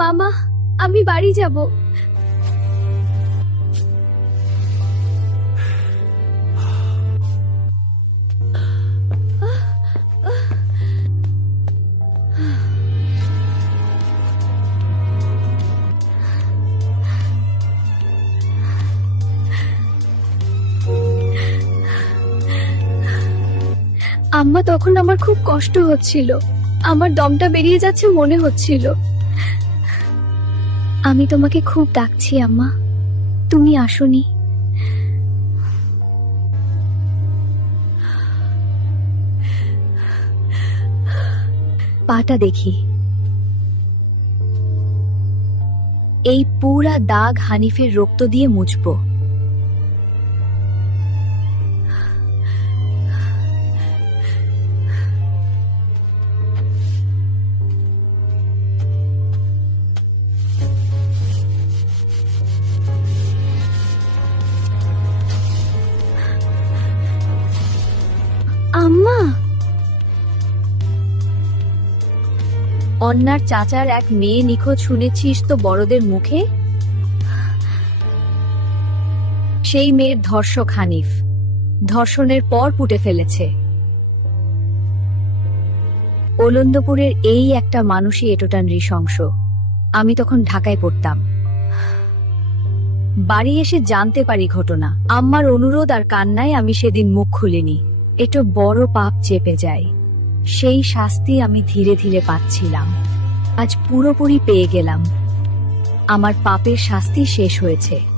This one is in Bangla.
মামা আমি বাড়ি যাব। আম্মা তখন আমার খুব কষ্ট হচ্ছিল। আমার দমটা বেরিয়ে যাচ্ছে মনে হচ্ছিল। আমি তোমাকে খুব ডাকছি, আম্মা। তুমি আসোনি। পাটা দেখি। এই পুরা দাগ হানিফের রক্ত দিয়ে মুছবো। অন্যার চাচার এক মেয়ে নিখোঁজ শুনেছিস তো বড়দের মুখে? সেই মেয়ের ধর্ষক হানিফ। ধর্ষণের পর পুটে ফেলেছে। ওলন্দপুরের এই একটা মানুষই এটোটা নৃশংস। আমি তখন ঢাকায় পড়তাম। বাড়ি এসে জানতে পারি ঘটনা। আম্মার অনুরোধ আর কান্নায় আমি সেদিন মুখ খুলিনি। এটা বড় পাপ চেপে যায়। সেই শাস্তি আমি ধীরে ধীরে পাচ্ছিলাম। আজ পুরোপুরি পেয়ে গেলাম। আমার পাপের শাস্তি শেষ হয়েছে।